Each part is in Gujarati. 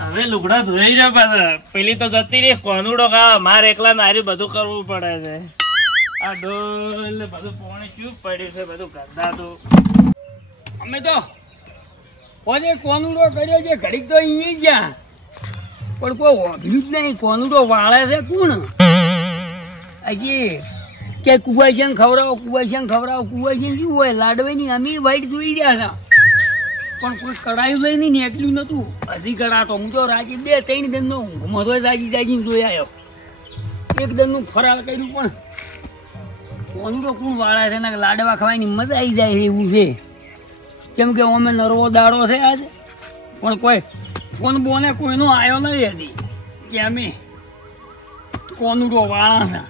હવે લુગડા ધોઈ રહ્યો પાછા. પેલી તો જતી રહી કોનુડો કા મારે એકલા નારી બધું કરવું પડે છે. આ ડોલ ને બધું પાણી ચૂપ પડ્યું છે બધું ગંદાતું. અમે તો પોતે કોનુડો કર્યો છે ઘડીક તો અહીંયા જ્યાં પણ કોઈ ઓગળ્યું જ નહીં. કોનુડો વાળે છે કોણ હજી કે કુવાશિયાને ખવડાવો કુવાશિયાને શું હોય લાડવાની અમે વાઈટ જોઈ રહ્યા હતા પણ કોઈ કડાયું લઈને નીકળ્યું નતું. હજી કડાતો હું તો રાજી 2-3 દનનો ઊંઘમાં તો જાગીને જોઈ આવ્યો. એક દનનું ફરાળ કર્યું પણ કોનુડો કોણ વાળે છે ને લાડવા ખાવાની મજા આવી જાય છે એવું છે. કેમ કે અમે નરવો દાડો છે આજ પણ કોઈ ફોન બોને કોઈનો આવ્યો નથી હજી કે અમે કોનુડો વાળા છે.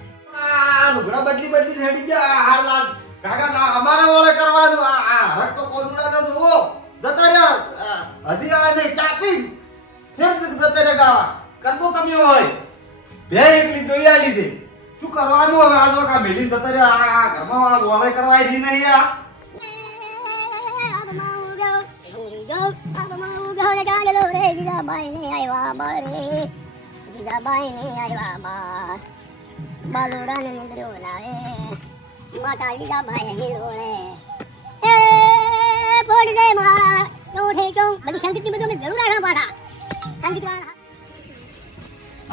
લુગડા બદલી હેડી ગયા હાર લાલ કાકા અમારે ઓળે કરવાનું આ હરક તો કોનુડા ન જોવો જતા રહ્યા હજી આ નહીં ચાપી ફેર જતા રહ્યા ગાવા કરતો તમે ઓળે બે એકલી દોઈ આલી છે શું કરવાનું હવે આજો કા મેલી જતા રહ્યા આ ઘરમાં ઓળે કરવાય રી નહીં આ બાલુડા ને નિંદ્રો લાવે માતા લીધા ભાઈ હીરોળે એ બોલ દે મારા નો ઠેકો બધું સંગીત ની બધું અમે જરૂર રાખવા પાડા સંગીત વાળા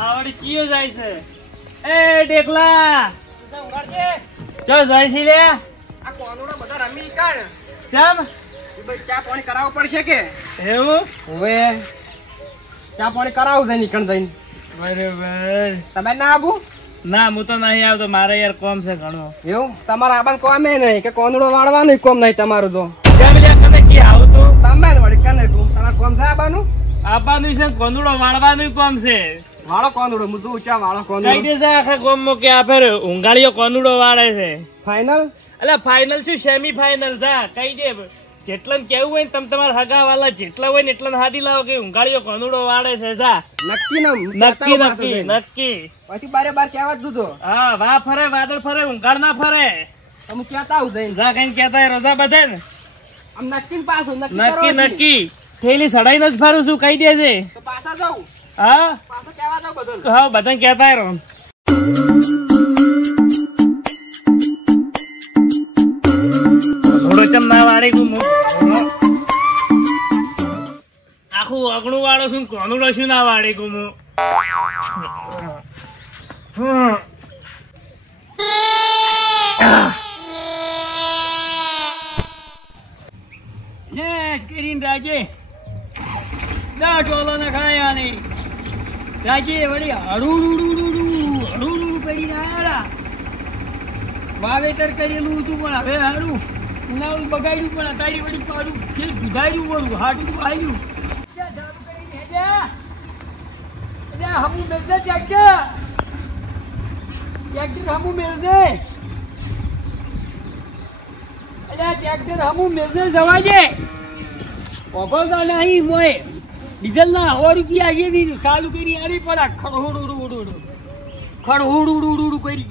આવડી ચિયો જાય છે. એ ડેકલા ચો જાય છે લે. આ કોનુડા બધા રમી કાઢ ચમ ભાઈ ચા પાણી કરાવવું પડશે કે એવું હવે ચા પાણી કરાવું છે નીકળ જઈને બરોબર. તમે ના આવું ના હું તો નહીં આવતો મારે યાર કોમ છે ઘણું. એવું તમારા આબાન કોમે નહીં કે કોનુડો વાળવાનું કોમ નહીં તમારું તો કેમ લે તને કી આવું તું તમે જ વળી કને તું તમારા કોમ છે આબાનું આબાનું છે કોનુડો વાળવાનું કોમ છે. વાળો કોનુડો હું તો ઊંચા વાળો કોનુડો કઈ દેશે આખા કોમ માં કે આ ફેર ઊંઘાળીઓ કોનુડો વાળે છે. ફાઇનલ એટલે ફાઇનલ શું સેમી ફાઇનલ જા કઈ દે જેટલા કેવું હોય ને તમે તમારા હગા વાલા જેટલા હોય ને એટલા હાદી લાવો કે ઊંઘાળીઓ કોનુડો વાળે છે જા નક્કી ને નક્કી નક્કી નક્કી. પછી બારે બાર કહેવા જ દૂધો હા વાહ ફરે વાદળ ફરે ઊંઘાડ ના ફરે તમે કહેતા આવું જઈને જા કઈ કેતા રોજા બધે ને આમ નક્કી પાછું નક્કી નક્કી થેલી સડાઈને જ ફરું છું કહી દેજે તો પાછા જાઉં હા પાછો કહેવા જાઉં બધું હા બધા કેતા રહો. થોડો ચમ ના વાળી ગયું આખું અગણું વાળો છું કોનુડો શું ના વાળી ગયું કરીને રાજે દા ટોલો ને ખાયા નહીં રાજે વળી હળું કરીને આવ્યા. વાવેતર કરેલું હતું પણ હવે હારું ઉનાળું બગાડ્યું પણ તારી વળી પાડું ફેર દુધાર્યું વળું હાટું આવ્યું હમું મેળદે ટ્રેક્ટર હમું મેળદે ટ્રેક્ટર હમું મેળદે જવા દે ઓગળતા નહીં મોય ડીઝલ ના 100 રૂપિયા જેવી ચાલુ કરી આરી પડા ખડહોડું કરી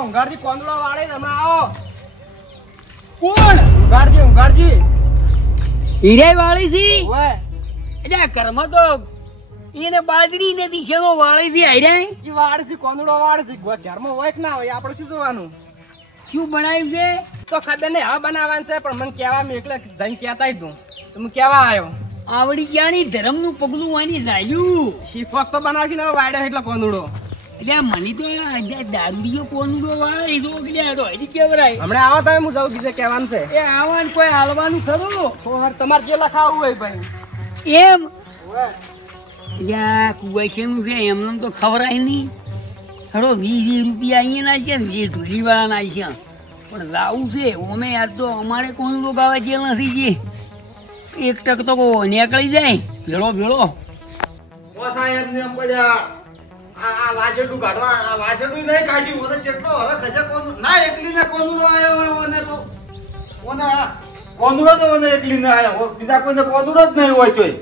ઊંઘાડજી કોંદડો વાળે હમણાં આવો. કોણ ઊંઘાડજી હીરાઈ વાળી છે ઓય એટલે ઘરમાં તો એને બાજરી નથી છેનો વાળી છે હીરાઈ ઈ વાળજી કોંદડો વાળજી ઘરમાં હોય કે ના હોય આપણે શું જોવાનું શું બનાવ્યું છે તો ખબર નહીં હા બનાવવાનું છે પણ મને કહેવા મેં એટલે જઈને કહેતા તું તો હું કહેવા આવ્યો આવડી જાણી ધર્મનું પગલું વાણી ચાલ્યું શીખોક તો બનાવી ને વાડે એટલે કોંદડો એટલે મને તો દારૂડીઓ કોનુડો વાળે તો હજી કેવરાય હમણાં આવો તમે હું જાઉં બીજે કહેવાનું છે એ આવવાનું કોઈ હાલવાનું ખરું તમારે જે લખાવવું હોય ભાઈ એમ કુવાશિયાનું છે એમને તો ખવરાય નહીં ખરો 20 રૂપિયા અહીંયા છે ને 20 ઢોલીવાળા ના છે પણ લાવું છે અમે યાર તો અમારે કોનુડો ગાવા જેલ નથી જે 1 ટક તો નીકળી જાય ભેળો સાહેબ ને પડ્યા આ વાસેડું કાઢવા આ વાસેડું નહીં કાઢ્યું ઓને કેટલો હવે ખસે કોણ ના એકલી ને કોનુડો આવ્યો હોય ઓને તો ઓને કોનુડો તો ઓને એકલી ને આવ્યો બીજા કોઈને કોનુડો જ નહીં હોય તોય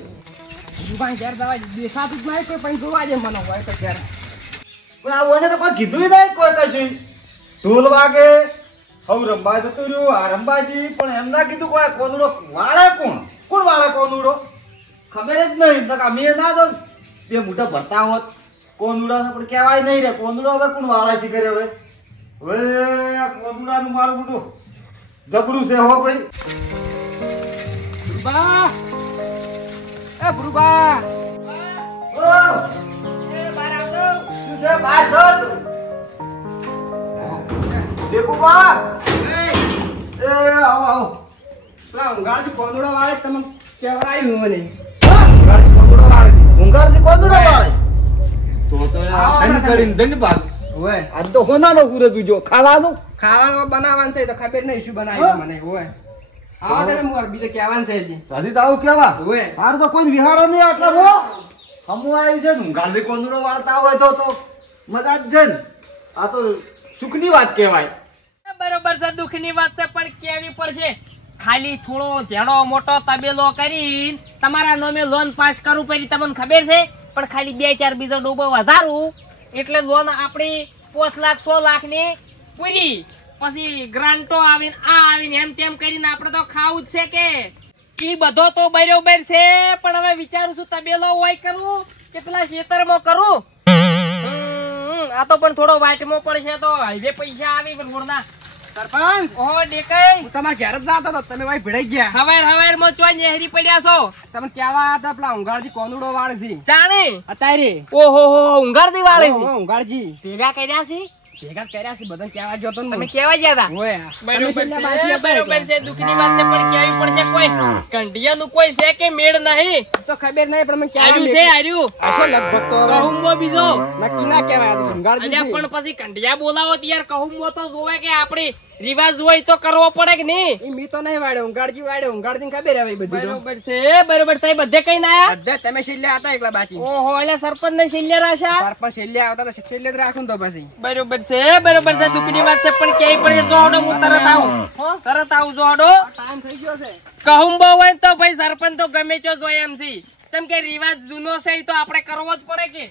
ભાઈ ઘેર દવા દેખાતું જ નહીં કોઈ પૈસા જોવા દે મને હોય તો ઘેર પણ આ ઓને તો કોઈ કીધું નહીં કોઈ કશું. ઢોલ વાગે હવ રંબા જતું રહ્યું આ રંબાજી, પણ એમ ના કીધું કોઈ કોનુડો વાળે કોણ વાળે કોનુડો ખબર જ નહીં. અમે ના તો બે મોટા ભરતા હોત કોનુડાને, પણ કહેવાય નહીં રે કોનુડો હવે કોણ વાળે છે કરે હવે. હવે આ કોનુડાનું મારું મોટું જબરું છે હો ભાઈ. બા એ ભ્રુબા ઓ એ બાર આવતો શું છે બાર છો દેખો બા એ આવો પેલા ઊંઘાડથી કોંદોડા વાળે તમે કેવરાયું મને ઊંઘાડથી કોનુડો વાળે ઊંઘાડથી કોનુડો વાળે તો દંડ કરીને દંડ ભાગ હોય આજ તો હોનાનો પૂરે તુજો ખાવાનું ખાવાનું બનાવવાનું છે તો ખબર નહીં શું બનાવ્યું મને હોય આવા તમે મોર બીજે કહેવાનું છે હજી હજી તો આવું કેવા હોય મારે તો કોઈ વિહારો નહીં આટલા હો હમું આવ્યું છે ને ઊંઘાડથી કોનુડો વાળતા હોય તો મજા જ છે ને. આ તો સુખની વાત કહેવાય. બરોબર છે, દુઃખની વાત છે પણ કેવી પડશે. ખાલી થોડો ઝેડો મોટો તબેલો કરી તમારા નામે લોન પાસ કરવું પડી તમને ખબર છે, પણ ખાલી 2-4 બીજો ડૂબો વધારું એટલે લોન આપણી 5 લાખ 100 લાખ ની પૂરી. પછી ગ્રાન્ટો આવીને આ આવીને એમ તેમ કરીને આપણે તો ખાવું જ છે કે ઈ બધો તો બરોબર છે, પણ હવે વિચારું છું તબેલો હોય કરું કે પેલા ખેતરમાં કરું. આ તો પણ થોડો વાટમાં પડશે તો હાઈવે પૈસા આવી રોડના. સરપંચ ઓહો ડેકાઈ હું તમારા ઘેર જ જાતો હતો તમે ભાઈ ભીડાઈ ગયા હવાર માં ચોઈ નેહરી પડ્યા છો તમે કેવા હતા પેલા ઊંઘાડથી કોંદોડો વાળે છે જાણે. અત્યારે ઓહો ઊંઘાડથી વાળે છે ઊંઘાડજી ભેગા કર્યા છે ભેગા કર્યા છે બધા કેવા ગયો તો ને તમે કેવા ગયા હતા. હોય બરોબર છે દુઃખની વાત છે પણ કેવી પડશે. કોઈ કંઢિયાનું કોઈ છે કે મેળ નહીં તો ખબર નહીં પણ મને આર્યું છે આર્યું આખો લગભગ તો હવે કહુંબો બીજો નક્કી ના કહેવાય ઊંઘાડજી અલ્યા પણ પછી કંઢિયા બોલાવો તો યાર કહુંબો તો જોવે કે આપણી રિવાજ હોય તો કરવો પડે કે નહીં. એ મી તો નહીં વાડે ઊંઘાડજી વાડે ઊંઘાડજી ખબર હવે બધી તો બરોબર છે બધે કઈ ના આયા. બધા તમે છેલ્લે હતા એકલા બાકી ઓહો એટલે સરપંચ ને છેલ્લે રાશા. સરપંચ છેલ્લે આવતા તો છેલ્લે જ રાખું તો પછી બરોબર છે દુઃખની વાત છે પણ ક્યાંય પડે જોડો હું તરત આવું જોડો. ટાઈમ થઈ ગયો છે કહુંબો હોય તો ભાઈ સરપંચ તો ગમે ચો જોય એમ છે. જેમ કે રિવાજ જૂનો છે ઈ તો આપણે કરવો જ પડે કે.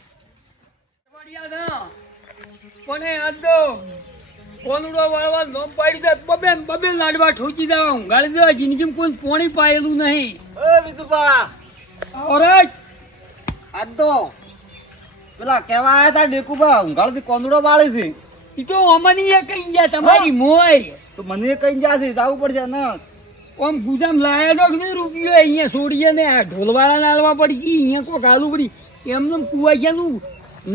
કોને આજ તો કોનુડો વાળવા નોમ પાડી દે બબે લાડવા ઠોકી દે ઊંઘાડી દે જિંદગીમાં કોઈ પોણી પાયેલું નહીં. એ વિદુભા ઓરે આજ તો પેલા કેવા આયા તા ડેકુભા ઊંઘાડથી કોનુડો વાળે છે. ઈ તો અમની એ કઈ ગયા તમારી મોય તો મને કઈ જાશે જવું પડશે ને. આમ ગુજામ લાયા તો નહીં રૂપિયો અહીંયા છોડીએ ને આ ઢોલવાળા નાલવા પડશે અહીંયા કોઈ ગાલું પડી એમને કુવાશિયાનું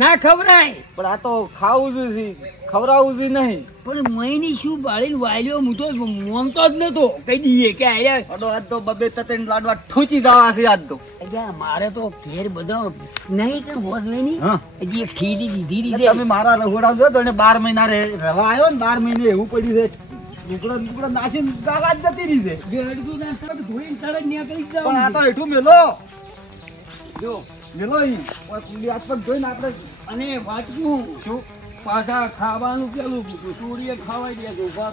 ના ખવરાય. પણ આ તો ખાવું જ છે ખવડાવવું જ નહીં. પણ મયની શું બાળી વાયલ્યો હું તો મોનતો જ નતો કહી દઈએ કે આયા અડો આજ તો બબે તતેન લાડવા ઠોચી જવા છે આજ તો. અલ્યા મારે તો ઘેર બધા નહીં કે હોત નહીં હા. હજી એક ઠીલી દીધી તમે રીતે મારા રઘોડા જો તો એને 12 મહિના રહેવા આવ્યો ને 12 મહિને એવું પડ્યું છે ટુકડો નાસીને ગાવા જ જતી રહી છે. જે અડધું ના તરત ધોઈને તરત નીકળી જાવ. પણ આ તો હેઠું મેલો જો મેલો ઈ પુલી હાથ પગ ધોઈને આપણે અને વાંચવું શું પાછા ખાવાનું પેલું ચોરીએ ખાવાઈ દે તો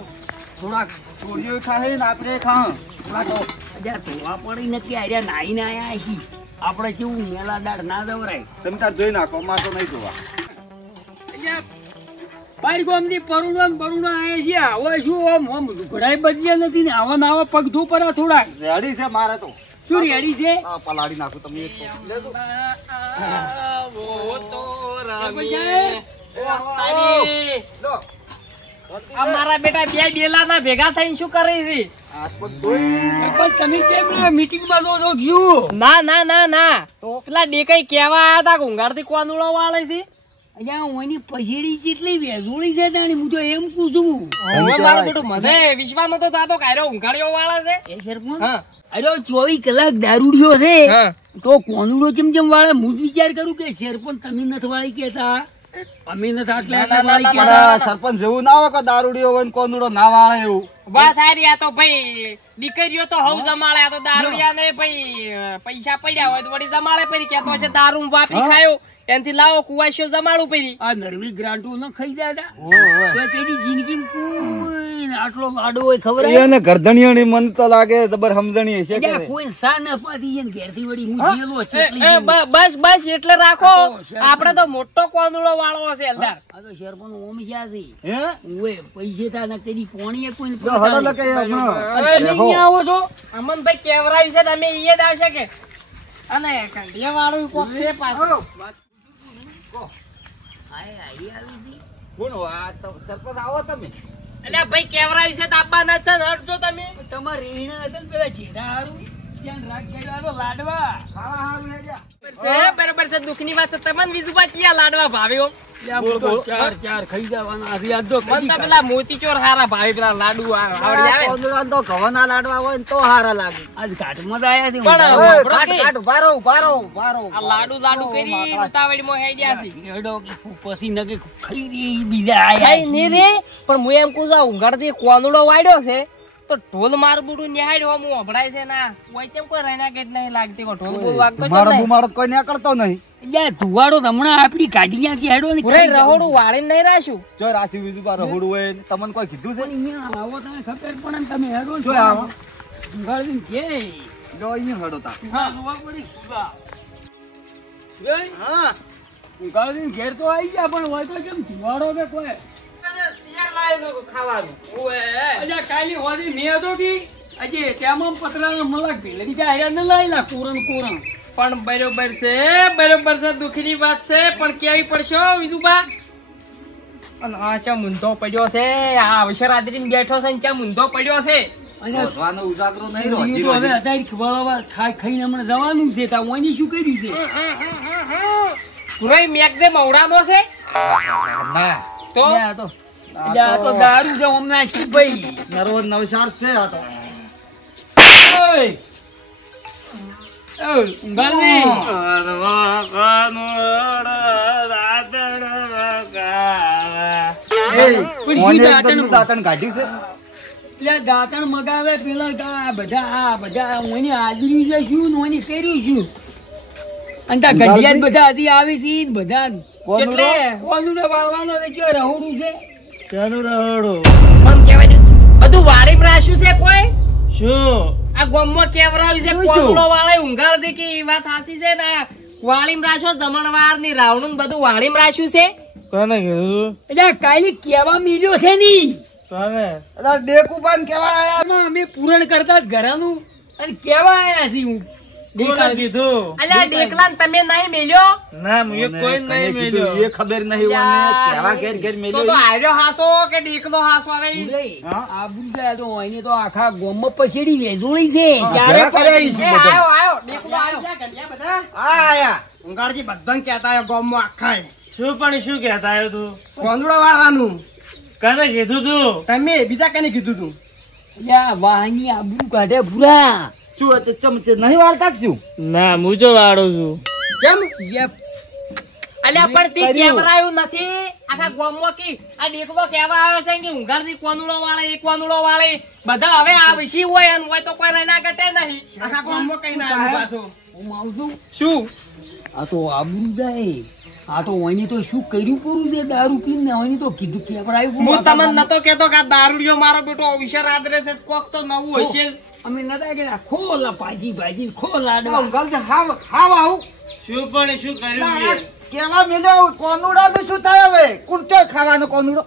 થોડાક ચોરીઓ ખાહે ને આપણે ખા થોડાક તો અજા ધોવા પડી નથી આર્યા નાઈને આયા છીએ આપણે કેવું મેલા દાળ ના દવરાય. તમે તાર જોઈ નાખો માર તો નહીં જોવા. બાર ગામથી પરુણા આયા છીએ હવે શું આમ ઘડાઈ બદલ્યા નથી ને આવા નાવા પગ ધો પરા થોડાક રેડી છે મારે તો શું રેડી છે આ પલાળી નાખું તમે એક તો લેજો. લો મારા બેટા બે બેલાના ભેગા થઈને શું કરે છે. હાથ પગ ધોઈ સરપંચ તમે છે મીટિંગમાં જો ગયું ના તો પેલા ડેકાઈ કેવા આયા તા ઊંઘાડથી કોનુડો વાળે છે. અહીંયા ઓની પછેડી જેટલી વેજોળી છે તાણી હું તો એમ પૂછું. હવે મારું બેટું મને વિશ્વાસ નતો થતો કાયરો ઊંઘાડીઓ વાળા છે. એ સરપંચ હા. અરે 24 કલાક દારૂડિયો છે હા. તો કોનુડો ચમચમ વાળે હું જ વિચાર કરું કે સરપંચ તમે નથી વાળી કેતા અમે નથી આટલા વાળી પણ કેતા. સરપંચ જેવું ના હોય કે દારૂડિયો હોય ને કોનુડો ના વાળે એવું. વાત હારી. આ તો ભાઈ દીકરીઓ તો હવ જમાડે. આ તો દારૂડિયા ને ભાઈ પૈસા પડ્યા હોય તો વળી જમાડે પડી કેતો છે દારૂ વાપરી ખાયો એનથી લાવો કુવાશીઓ જમાડું પડી આ નરવી ગ્રાન્ટો ન ખાઈ જાય તા. ઓય તો તેની જિંદગીમાં કોઈ આટલો લાડો હોય ખબર એને ગરદણીઓની મન તો લાગે જબર સમજણી છે કે કોઈ સા ન પાતી એને ઘેરથી વળી હું જેલો ચેટલી એ બસ બસ એટલે રાખો આપણે તો મોટો કોંદડો વાળો હશે એલદાર આ તો શેરપણ ઓમ જ્યાં છે હે ઓએ પૈસે તા ન તેની કોણીએ કોઈ જો હડો લકે આપણો તમે આવો છો અમનભાઈ કેવરાવી છે તમે ઈયે જ આવશે કે અને કંડિયા વાળું કોક છે પાછું આય આઈ આવી છે. કોણ આ તો સરપંચ આવો તમે એટલે ભાઈ કેવરાવી છે તો આપવાના છે ને હટજો તમે તમારે રીણા હતા ને પેલા જેઠા હારું ધ્યાન રાખજો આ તો લાડવા ખાવા હારું હે જા બરાબર છે દુઃખની વાત છે તમને વિજુબા ચિયા લાડવા ભાવ્યો ચાર ચાર ખાઈ જવાના આ યાદ તો મન તો પેલા મોતીચોર હારા ભાવે પેલા લાડુ આવડી આવે ને. કોંદડા તો ઘવાના લાડવા હોય ને તો હારા લાગે આજ ઘાટમાં તો આયા છે પણ કાટ ભારો ભારો આ લાડુ કરી ઉતાવળીમાં હેઈ ગયા છે હેડો પછી નકે ખાઈ રે બીજા આયા કઈ નહીં રે પણ હું એમ કહું છું આ ઊંઘાડથી કોંદડો વાળ્યો છે તો ઢોલ માર બુડું નિહાળ્યો હું અભડાય છે ના કોઈ ચેમ કોઈ રેણાકેટ નહીં લાગતી કોઈ ઢોલ બોલ વાગતો જ મારો નહીં બુમારો કોઈ નીકળતો નહીં યાર ધુવાડો હમણાં આપડી કાઢી નાખી હેડો ને પૂરે રહોડું વાળીને નહીં રાખ્યું જો રાશી બીજું બાર રહોડું હોય ને તમને કોઈ કીધું છે અહીંયા આવો તમે ખબર પડે ને તમે હેડો જો આવો ધુવાડીને કે જો અહીંયા હડો તા હા જોવા પડી સુવા ગઈ હા ધુવાડીને ઘેર તો આવી ગયા પણ હોય તો કેમ ધુવાડો કે કોઈ તૈયાર લાવી દો ખાવાનું અજા કાલી હોદી મેં હતો કી અજે તેમાં પતરાનો મલક ભેલે બીજા આયા ન લાઈલા કોરણ પણ બરોબર છે દુઃખની વાત છે પણ કેવી પડશે હો વિજુબા અને આ ચા મુંધો પડ્યો છે આ અવસરાદરીને બેઠો છે ને ચા મુંધો પડ્યો છે ભગવાનનો ઉજાગરો નહીં તો રોજી હવે અત્યારે ખવાવા ખાઈને હમણાં જવાનું છે તા ઓની શું કર્યું છે પૂરાઈ મેઘદે મવડાનો છે ના તો આ તો એટલે આ તો દારૂ છે હમણાં શું ભાઈ નરો નવસાર છે આ તો ઓય ઓય ઊંઘાડી કોને એકદમ દાંતણ કાઢી છે એટલે દાંતણ મગાવે પેલા આ બધા ઓની આદરી છે શું ને ઓની કર્યું શું અને તા ઘડિયાળ બધા હજી આવી છે ઈ બધા એટલે કોનું વાળવાનો છે કે રહોડું છે ચાલુ રહોડું મન કહેવાય ને, બધું વાળી રાખ્યું છે કોઈ શું આ ગોમમાં કેવરાવી છે કોંદડો વાળે ઊંઘાડ છે કે એ વાત સાચી છે ને વાળીમ રાખ્યો જમણવાર ની રાવણું બધું વાળીમ રાખ્યું છે કોને કીધું એટલે કાલી કેવા મિલ્યો છે ની કોને અલા ડેકુબાન કેવા આયા આમાં અમે પૂરણ કરતા જ ઘરાનું અને કેવા આયા છીએ હું કોને કીધું અલ્યા ડેકલાન તમે નહીં મેલ્યો ના મુએ કોઈ નહીં મેલ્યો એ ખબર નહીં ઓને કેવા ઘેર ઘેર તો મેલ્યો તો આર્યો હાસો કે ડેકલો હાસો આવે ઈ? આ બુંદા તો એને તો આખા ગોમમાં પછેડી વેજોળી છે ચારે ભેગા કર્યા ઈ એ છે બધા. આયો ડેકલો આયો આ આયા ઊંઘાડજી બધાને કહેતા આયા ગામમાં આખાય શું પણ શું કહેતા આવ્યો તું કોંદડો વાળવાનું કાને કીધું તું તમે બીજા કને કીધું તું યા વાહની આબરૂ કાઢે પૂરા શું આ ચમચે નહીં વાળતા કે શું ના હું જો વાળું છું કેમ યપ અલ્યા પણ તી કર્યું. કેવરાયું નથી આખા ગામમાં કી આ ડેકલો કેવા આવ્યો છે કે ઊંઘાડથી કોંદડો વાળે એ કોંદડો વાળે બધા હવે આ વિશી હોય અને હોય તો કોઈ રેના કટે નહીં આખા ગામમાં કઈ ના આવ્યું પાછું હું આવતું શું આ તો આબરૂ જાય આ તો ઓની તો શું કર્યું પૂરું છે દારૂ પીને ઓની તો કીધું કેવડાવ્યું હું તમને નતો કેતો કે આ દારૂડિયો મારો બેટો વિશાર આદરે છે કોક તો નવું હશે અમે નતા કે ખોલા ભાજી ભાજી ખોલાડવા ઊંઘાડજી હાવ હાવ આવું શું પણ શું કર્યું છે કેવા મેલ્યો કોનુડા નું શું થાય હવે કોણ તો ખાવાનો કોનુડો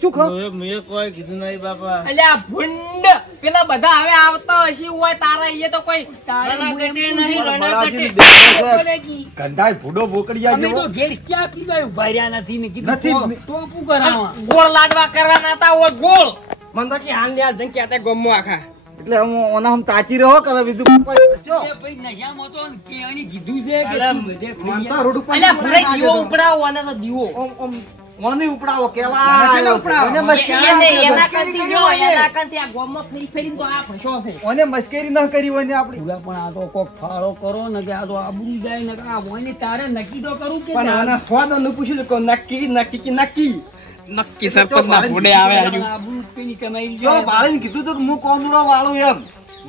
શું ખાવ મુએ કોઈ કીધું નહીં બાપા અલ્યા ભૂંડ પેલા બધા હવે આવતા હશે હોય તારા એ તો કોઈ રણા કટે નહીં રણા બરાજી કટે ગંધાય ભૂડો બોકડિયા અમે જેવો તો ઘેર ચા પીવા ઉભા રહ્યા નથી ને નથી. કીધું ટોપું કરાવવા ગોળ લાડવા કરવાના હતા હોય ગોળ મને તો કે હાલ યાર જઈને કહેતા ગામમાં આખા એટલે હું ઓના હમ તાચી રહ્યો કે હવે બીજું કોઈ કરશો? એ ભાઈ નશામાં હતો ને કેણી કીધું છે કે અલા, તું બધે ખાઈ મન તો જા. રોડ ઉપર અલ્યા ભૂરાઈ કાઢી દીવો દો. ઉપડાવો અને તો દીવો ઓમ ઓમ મોની ઉપડાવો કેવા મને આયો છે. ઉપડાવો. ઓને મસ્કરી એના કંથી જો એના કંથી આ ગોમમાં ફરી ફરીને તો આ ફસ્યો છે ઓને મસ્કરી ન કરી હોય ને આપડી પૂરા પણ આ તો કોક ફાળો કરો ને કે આ તો આબરૂ જાય ને કે આ મોયને તારે નક્કી તો કરું કે પણ આના ફોન નું પૂછ્યું કે નક્કી નક્કી કે નક્કી નક્કી સરપંચ ના ઘોડે આવે આજુ. આબરૂ પેલી કમાઈ જો ભાળીને કીધું તું કે હું કોંદડો વાળું એમ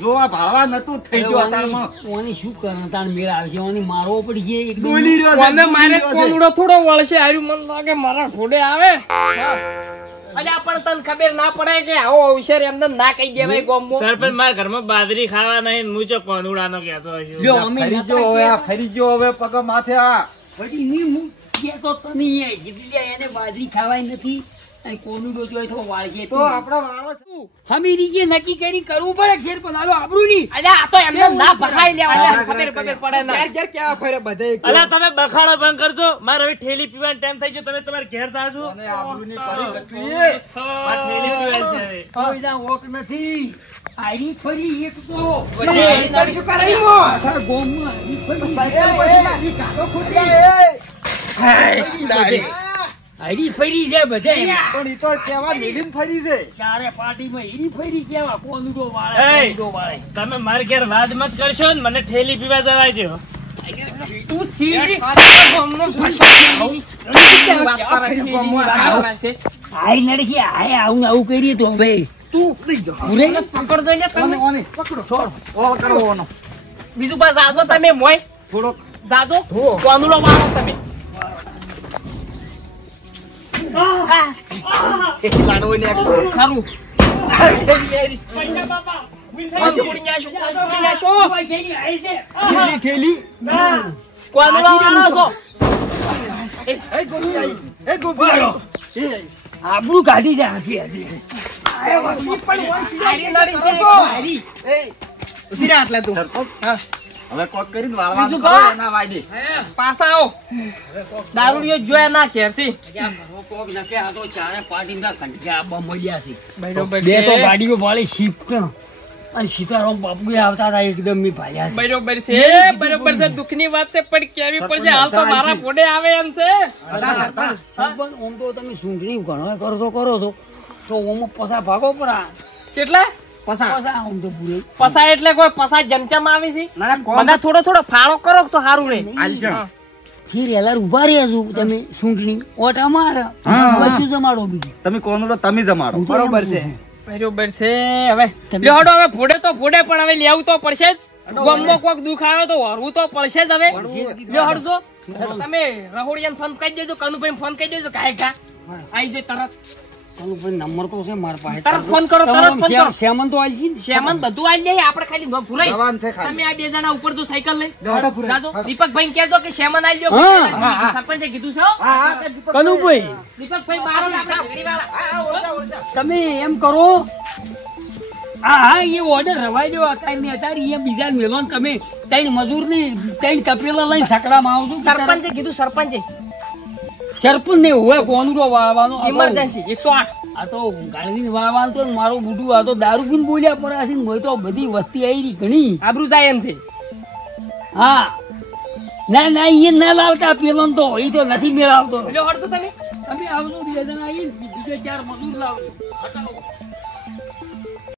જો આ ભાળવા નતું થઈ ગયો અત્યારમાં ઓની શું કરે તાણ મેળ આવે છે ઓની મારવો પડી ગઈ એકદમ. ડોલી રહ્યો છે, કોને મારે ડોલી રહ્યો છે. કોનુડો થોડો વળશે આર્યું મન લાગે મારા ઘોડે આવે. અલ્યા પણ તને ખબર ના પડે કે આવો અવસર એમને ના કહી દેવાય ગોમમાં. સરપંચ મારા ઘરમાં બાજરી ખાવા નહીં ને હું જો કોનુડાનો કહેતો હશું. જો અમે ફરી જો હવે આ ફરી જો હવે પગ માથે આ પછી ની હું કહેતો તમે અહીંયા કીધું લે એને બાજરી ખાવાય નથી અને કોનુડો જોઈ તો વાળશે તો આપડા વાળો છે. હમીરી જે નક્કી કરી કરવું પડે છે પણ હાલો આબરૂ ની અલ્યા આ તો એમને ના ભખાઈ લેવા ખબર પડે ના. ઘેર ઘેર કેવા ફરે બધે અલા તમે બખાડો બંધ કરજો મારે હવે ઠેલી પીવાનો ટાઈમ થઈ ગયો. તમે તમારે ઘેર જાજો. અને આબરૂની પડી ગતી એ. આ ઠેલી પીવે છે હવે. કોઈના વોક નથી આરી ફરી એક તો શું કરાઈ મો આખા ગામમાં આરી ફરી સાયકલ પછી લાગી કાઢો ખોટી આરી ફરી છે બધે પણ ઈ તો કેવા મિલીન ફરી છે. ચારે પાર્ટીમાં હીરી ફરી કેવા કોનુડો એય! વાળે કોનુડો વાળે તમે મારે ઘેર વાદ મત કરશો ને મને ઠેલી પીવા જવા દો. તું છીરી ગોમનો વાત કરી ગોમમાં આઈ નડે છે આય આવું આવું કરીએ તો હવે તું લઈ જા પૂરે પકડજો ને તમે. ઓને પકડો છોડ ઓ કરો ઓનો બીજું પાસ જાજો તમે મોય થોડોક જાજો કોનુડો વાળો તમે. લાડો ને ખરું પૈસા બાપા કોણ પડી જાશો કોણ પડી જાશો પૈસાની આઈ છે ઠેલી કોનુડો વાળો છો. એ ગોપી આઈ એ ગોપી આઈ એ આબરૂ કાઢી જાય આખી હજી આરી નડી છે આરી. એ ફીરા આટલા તું હવે કોક કરીને વાળવાનું બીજું કરો બા? એના વાયદે પાછા આવો દારૂડિયો જોયા ના ઘેરથી. કોક નકે આ તો ચારે પાર્ટીના કંઠિયા આબા મળ્યા છે બરોબર બે તો ગાડીઓ વાળી શિફ્ટ અને સીતારામ બાપુ આવતા હતા એકદમ મી ભાલ્યા છે બરોબર છે બરોબર છે દુઃખની વાત છે પણ કેવી પડશે હાલ તો મારા ઘોડે આવે એમ છે. પણ ઓમ તો તમે સૂંટણી ઘણો કરો છો તો ઓમ પસા ભાગો પરા કેટલા પસા પસા ઓમ તો પૂરે પસા એટલે કોઈ પસા જમચમ આવી છે ના કોમ બધા થોડો થોડો ફાળો કરો તો સારું રે. ફીર એલાર ઉભા રહ્યા છો તમે સૂંટણી ઓટ અમારા બસ્યું જમાડો બીજું તમે કોનડો તમે જમાડો બરોબર છે બરોબર છે હવે લેવડો હવે ફોડે તો ફોડે પણ હવે લેવું તો પડશે જ. ગમમાં કોક દુઃખ આવે તો હરવું તો પડશે જ હવે. લ્યો હરજો તમે રહોડિયાને ફોન કરી દેજો કનુભાઈ ફોન કરી દેજો કાય કા આઈ જાય તરત નંબર તો છે મારા પાસે તરત ફોન કરો તરત ફોન કરો. શ્યામન તો આલજી ને શ્યામન બધું આવી જાય આપણે ખાલી ન ફુરાઈ. જવાન છે ખાલી તમે આ બે જણા ઉપર જો સાયકલ લઈ લેવડો પૂરા. જાજો દીપકભાઈ કહેજો કે શ્યામન આવી લ્યો હા. સરપંચે કીધું છે હો. હા હા તે દીપક કનુભાઈ દીપકભાઈ બહાર આપણે ઘેરીવાળા. તમે એમ કરો હા એ ઓર્ડર રવાઈ દો અત્યારે અત્યારે અહીંયા બીજા મેલો ને તમે ત્રણ મજૂર ની ત્રણ તપેલા લઈને સકડામાં આવજો સરપંચે કીધું સરપંચે સરપંચ ને હોય કોનુડો વાળવાનો ઇમરજન્સી 108. આ તો ગાળવી વાળવાનું તો મારું બુડું આ તો દારૂ પીને બોલ્યા પડ્યા છે ને હોય તો બધી વસ્તી આવી ઘણી આબરૂ જાય એમ છે. હા ના ના એ ના લાવતા પેલો તો એ તો નથી મેળવતો લ્યો હરજો તમે તમે આવજો બે જણા આવીને બીજા ચાર મજૂર લાવજો હટાવો